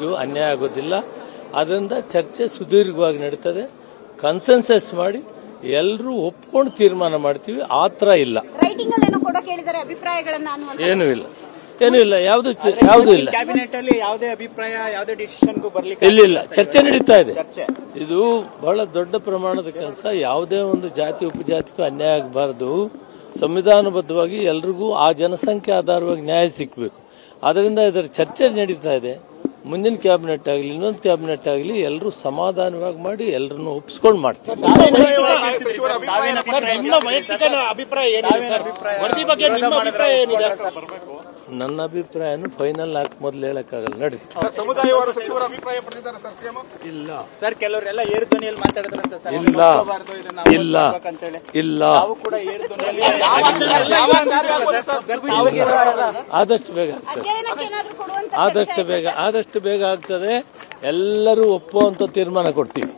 ಜಾತಿಗೂ ಅನ್ಯಾಯ ಆಗೋದಿಲ್ಲ. ಅದರಿಂದ ಚರ್ಚೆ ಸುದೀರ್ಘವಾಗಿ ನಡೀತದೆ. ಕನ್ಸೆನ್ಸಸ್ ಮಾಡಿ ಎಲ್ಲರೂ ಒಪ್ಕೊಂಡು ತೀರ್ಮಾನ ಮಾಡ್ತೀವಿ. ಆ ಥರ ಇಲ್ಲ, ಏನೂ ಇಲ್ಲ, ಯಾವುದು ಇಲ್ಲ. ಕ್ಯಾಬಿನೆಟ್ ಅಲ್ಲಿ ಯಾವುದೇ ಅಭಿಪ್ರಾಯ, ಯಾವುದೇ ಡಿಸಿಷನ್ಗೂ ಬರ್ಲಿಕ್ಕೆ ಇಲ್ಲ, ಚರ್ಚೆ ನಡೀತಾ ಇದೆ. ಇದು ಬಹಳ ದೊಡ್ಡ ಪ್ರಮಾಣದ ಕೆಲಸ. ಯಾವುದೇ ಒಂದು ಜಾತಿ ಉಪಜಾತಿಗೂ ಅನ್ಯಾಯ ಆಗಬಾರದು. ಸಂವಿಧಾನಬದ್ಧವಾಗಿ ಎಲ್ರಿಗೂ ಆ ಜನಸಂಖ್ಯೆ ಆಧಾರವಾಗಿ ನ್ಯಾಯ ಸಿಗಬೇಕು. ಅದರಿಂದ ಇದರ ಚರ್ಚೆ ನಡೀತಾ ಇದೆ. ಮುಂದಿನ ಕ್ಯಾಬಿನೆಟ್ ಆಗಲಿ ಇನ್ನೊಂದು ಕ್ಯಾಬಿನೆಟ್ ಆಗಲಿ ಎಲ್ಲರೂ ಸಮಾಧಾನವಾಗಿ ಮಾಡಿ ಎಲ್ಲರನ್ನು ಒಪ್ಪಿಸ್ಕೊಂಡು ಮಾಡ್ತೀವಿ. ನನ್ನ ಅಭಿಪ್ರಾಯನು ಫೈನಲ್ ಹಾಕಿ ಮೊದಲು ಹೇಳಕ್ಕಾಗಲ್ಲ. ನಡಿ ಇಲ್ಲ ಸರ್, ಕೆಲವರೆಲ್ಲ ಏರು ಧ್ವನಿಯಲ್ಲಿ ಮಾತಾಡಿದ್ರಂತೆ ಸರ್. ಇಲ್ಲ ಆದಷ್ಟು ಬೇಗ ಆಗ್ತದೆ. ಎಲ್ಲರೂ ಒಪ್ಪುವಂತ ತೀರ್ಮಾನ ಕೊಡ್ತೀವಿ.